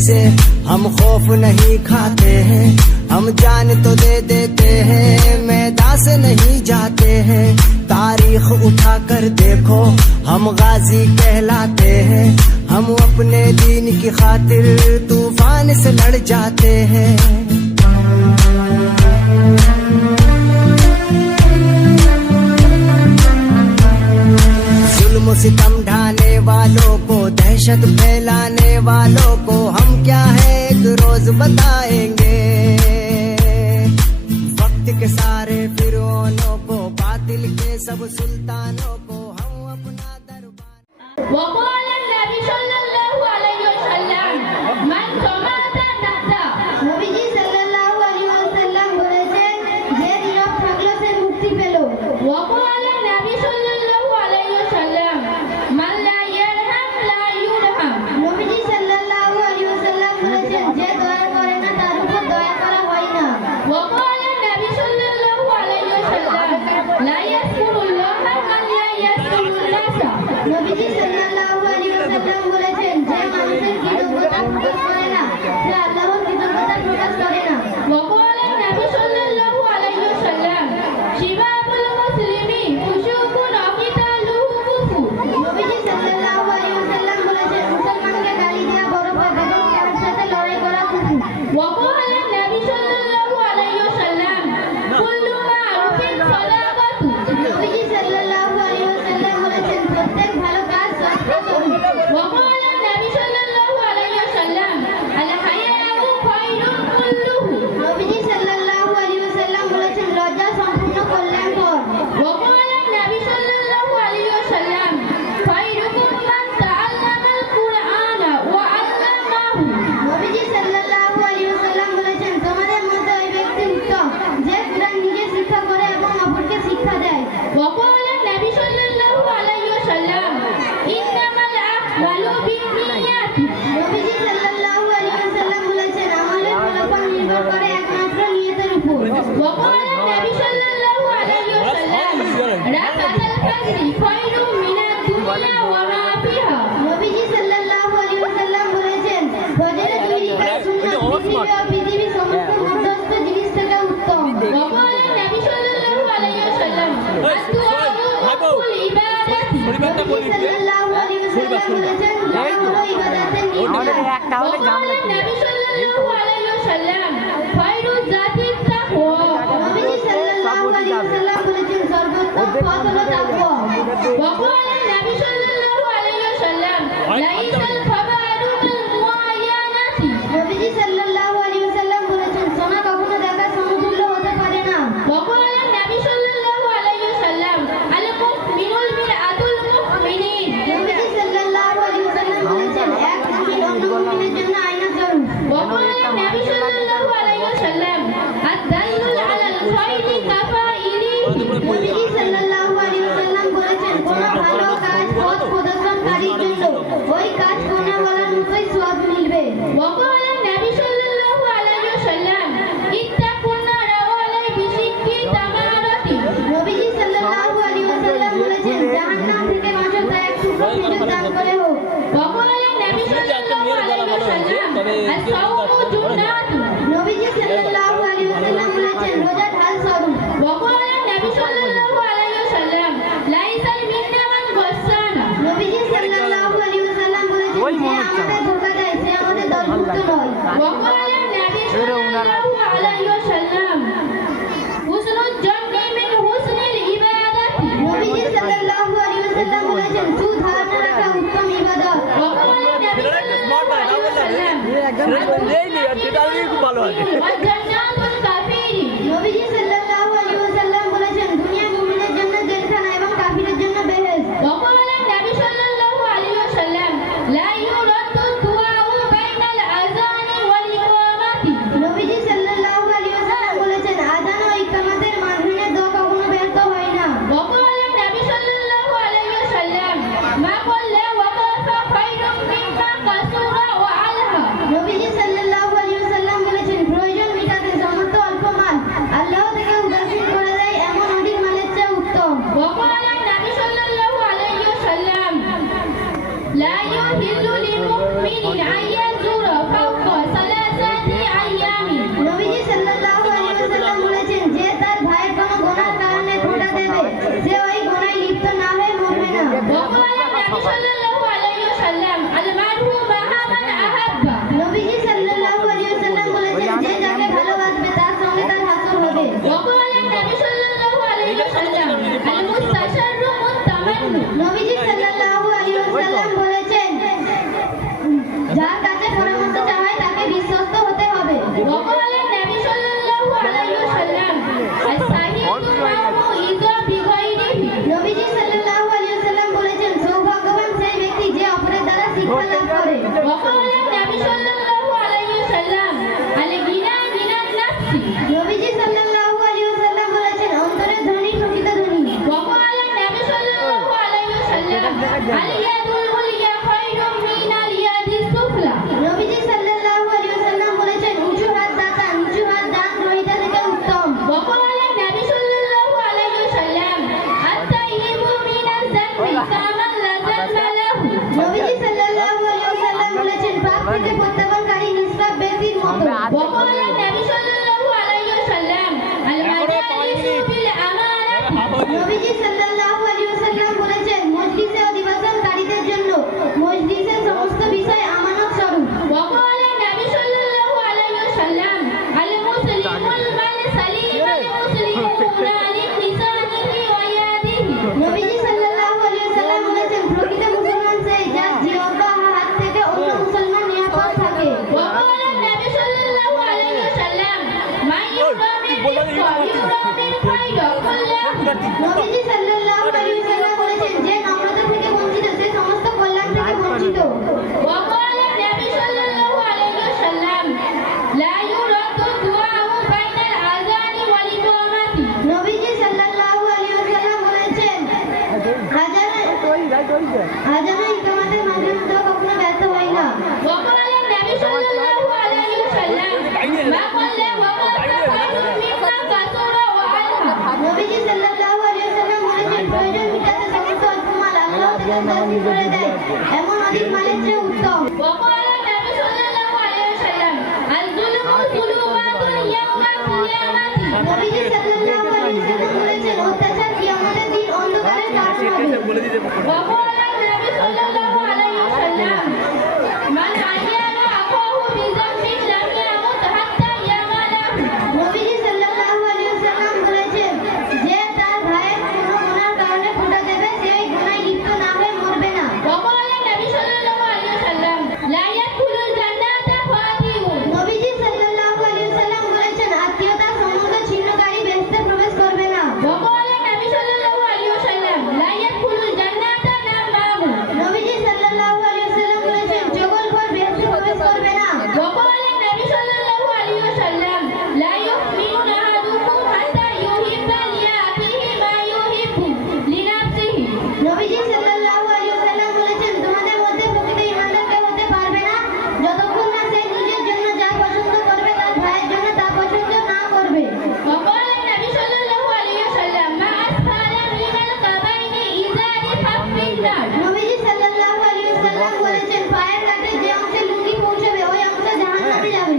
से हम खौफ नहीं खाते हैं, हम जान तो दे देते हैं, मैदान से नहीं जाते हैं। तारीख उठा कर देखो हम गाजी कहलाते हैं, हम अपने दीन की खातिर तूफान से लड़ जाते हैं। जुल्म सितम ढाने वालों को, दहशत फैलाने वालों को हम क्या है एक रोज बताएंगे। वक्त के सारे फिरौनों को, बातिल के सब सुल्तानों को हम अपना दरबार। وقال النبي صلى الله عليه وسلم من قمات نفسه নবীজি সাল্লাল্লাহু আলাইহি ওয়াসাল্লাম বলেছেন যে নীরব থাকলো সে মুক্তি পেল। وقال النبي صلى الله عليه وسلم من لا يرحم لا يرحم নবীজি সাল্লাল্লাহু আলাইহি ওয়াসাল্লাম বলেছেন যে দয়া করে না তার উপর দয়া করা হয় না। وقال النبي صلى الله عليه وسلم لا يذكر الله من لا يذكر الناس নবীজি সাল্লাল্লাহু আলাইহি ওয়াসাল্লাম বলেছেন যে মানুষের কৃতজ্ঞতা প্রকাশ করে না সে আল্লাহর কৃতজ্ঞতা প্রকাশ করে না। وقال النبي صلى الله عليه وسلم شباب المسلم فسوق وقتاله كفر নবীজি সাল্লাল্লাহু আলাইহি ওয়াসাল্লাম বলেছেন মুসলমানকে গালি দেওয়া বড় পাপ এবং তার সাথে লড়াই করা কুফর। وقال النبي صلى الله عليه وسلم كل معروف صدقة নবীজি সাল্লাল্লাহু আলাইহি ওয়াসাল্লাম বলেছেন প্রত্যেক ভালো কাজ সদকা করুন। وقال النبي صلى الله عليه وسلم الحياء خير كله নবীজি সাল্লাল্লাহু আলাইহি ওয়াসাল্লাম বলেছেন লজ্জা সম্পূর্ণ কল্যাণকর। وقال النبي صلى الله عليه وسلم خيركم من تعلم القرآن وعلمه নবীজি সাল্লাল্লাহু আলাইহি ওয়াসাল্লাম বলেছেন তোমাদের মধ্যে ওই ব্যক্তি উত্তম যে কুরআন নিজে শিক্ষা করে এবং অপরকে শিক্ষা দেয়। وقال النبي صلى الله عليه وسلم إنما الأعمال بالنيات নবীজি সাল্লাল্লাহু আলাইহি ওয়াসাল্লাম বলেছেন আমলের ফলাফল নির্ভর করে একমাত্র নিয়তের উপর। وقال النبي صلى الله عليه وسلم ركعة الفجر خير من الدنيا وما فيها নবীজি সাল্লাল্লাহু আলাইহি ওয়াসাল্লাম বলেছেন ফজরের দুই রাকাত সুন্নাত পৃথিবী ও পৃথিবীর সমস্ত মধ্যস্থ জিনিস থেকে উত্তম। وقال النبي صلى الله عليه وسلم الدعاء حق العبادة নবীজি সাল্লাল্লাহু আলাইহি ওয়াসাল্লাম বলেছেন দোয়া হলো ইবাদতের নিয়ম। وقال النبي صلى الله عليه وسلم خير الذات التقوى নবীজি সাল্লাল্লাহু আলাইহি ওয়াসাল্লাম বলেছেন সর্বোত্তম পথ হলো তাকওয়া। وقال النبي صلى الله عليه وسلم ليس الخبر بالمعاينة নবীজি সাল্লাল্লাহু আলাইহি ওয়াসাল্লাম বলেছেন সোনা কখনো দেখা সমতুল্য হতে পারে না। وقال النبي صلى الله عليه وسلم المؤمن المرآة المؤمنين নবীজি সাল্লাল্লাহু আলাইহি ওয়াসাল্লাম বলেছেন এক মুমিন অন্য মুমিনের জন্য আয়না স্বরূপ। وقال النبي صلى الله عليه وسلم الدل على الخير كفاعله নবীজি সাল্লাল্লাহু আলাইহি ওয়াসাল্লাম বলেছেন কোন ভালো কাজ পথ প্রদর্শনকারীর জন্য ওই কাজ করার মতোই সওয়াব মিলবে। وقال النبي صلى الله عليه وسلم اتقوا النار ولو بشق تمرة নবীজি সাল্লাল্লাহু আলাইহি ওয়াসাল্লাম বলেছেন জাহান্নাম থেকে বাঁচার তাই এক টুকরো খেজুর দান করে হোক। وقال النبي صلى الله عليه وسلم الصوم جنات নবীজি সাল্লাল্লাহু আলাইহি ওয়াসাল্লাম বলেছেন রোজা ঢাল স্বরূপ। وقال النبي صلى الله عليه وسلم ليس منا من غسان নবীজি সাল্লাল্লাহু আলাইহি ওয়াসাল্লাম বলেছেন যে আমাদের ধোঁকা দেয় সে আমাদের দলভুক্ত নয়। وقال النبي صلى الله عليه وسلم حسن الظن من حسن العبادة নবীজি সাল্লাল্লাহু আলাইহি ওয়াসাল্লাম বলেছেন সুধারণা রাখা উত্তম ইবাদত। وقال النبي صلى الله عليه وسلم والجنات الكافر নবীজি সাল্লাল্লাহু আলাইহি ওয়াসাল্লাম বলেছেন দুনিয়া মুমিনের জন্য জেলখানা এবং কাফিরের জন্য বেহেশত। وقال النبي صلى الله عليه وسلم لا يرد الدعاء بين الأذان والإقامة নবীজি সাল্লাল্লাহু আলাইহি ওয়াসাল্লাম বলেছেন আযান ও ইকামতের মাঝখানে দোয়া কখনো ব্যর্থ হয় না। وقال النبي صلى الله عليه وسلم ما قل وقف خير مما قصر وعلها নবীজি সাল্লাল্লাহু আলাইহি ওয়াসাল্লাম বলেছেন প্রয়োজন মেটাতে নবীজি সাল্লাল্লাহু আলাইহি ওয়াসাল্লাম বলেছেন সৌভাগ্যবান সেই ব্যক্তি যে অপরের দ্বারা শিক্ষা লাভ করে। নবীজি সাল্লাল্লাহু আলাইহি ওয়াসাল্লাম বলেছেন অন্তরের ধনী প্রকৃত ধনী। নবীজি সাল্লাল্লাহু আলাইহি ওয়াসাল্লাম বলেছেন উঁচু হাত দাতা নিচু হাত দান গ্রহীতা থেকে উত্তম। নবীজি সাল্লাল্লাহু আলাইহি ওয়াসাল্লাম বলেছেন পাপ থেকে প্রত্যাবর্তনকারী নিষ্পাপ ব্যক্তির মতো। নবীজি সাল্লাল্লাহু আলাইহি ওয়াসাল্লাম বলেছেন মজলিসে অধিবাসনকারীদের জন্য মজলিসের সমস্ত বিষয় আমানত স্বরূপ। নবীজি সাল্লাল্লাহু আলাইহি ওয়াসাল্লাম বলেছেন প্রকৃত মুসলমান সেই যার জিহ্বা বা হাত থেকে অন্য মুসলমান নিরাপদ থাকে। নবীজি সাল্লাল্লাহু আলাইহি ওয়াসাল্লাম বলেছেন যে নম্রতা থেকে বঞ্চিত সে সমস্ত কল্যাণ থেকে বঞ্চিত। নবীজি সাল্লাল্লাহু আলাইহি ওয়াসাল্লাম বলেছেন আজান ইকামতের মাধ্যমে তো কখনো ব্যর্থ হয় না। নবীজি সাল্লাল্লাহু আলাইহি ওয়াসাল্লাম বলেছেন প্রয়োজন মিটাতে সমস্ত অল্প মাল আল্লাহ তাআলা তাসবিহ করে দেয় এমন অধিক মালের চেয়ে উত্তম। নবীজি সাল্লাল্লাহু আলাইহি ওয়াসাল্লাম বলেছেন অত্যাচার কিয়ামতের দিন অন্ধকারের কারণ হবে। নবীজি সাল্লাল্লাহু আলাইহি ওয়াসাল্লাম বলেছেন যে তার ভাইয়ের কোনো গুনার কারণে ফুটা দেবে সে ওই গুনায় লিপ্ত না হয়ে মরবে না। নবীজি সাল্লাল্লাহু আলাইহি ওয়াসাল্লাম বলেছেন আত্মীয়তার সম্বন্ধ ছিন্নকারী বেহেশতে প্রবেশ করবে না। নবীজি সাল্লাল্লাহু আলাইহি ওয়াসাল্লাম বলেছেন জগলখোর বেহেশতে প্রবেশ করবে না। নবীজি সাল্লাল্লাহু আলাইহি ওয়াসাল্লাম বলেছেন তোমাদের মধ্যে প্রকৃত ঈমানদার কেউ হতে পারবে না যতক্ষণ না সে নিজের জন্য যা পছন্দ করবে তার ভাইয়ের জন্য তা পছন্দ না করবে। নবীজি সাল্লাল্লাহু আলাইহি ওয়াসাল্লাম বলেছেন পায়ের কাছে যে অংশে লুঙ্গি পৌঁছবে ওই অংশ জাহান্নামে যাবে।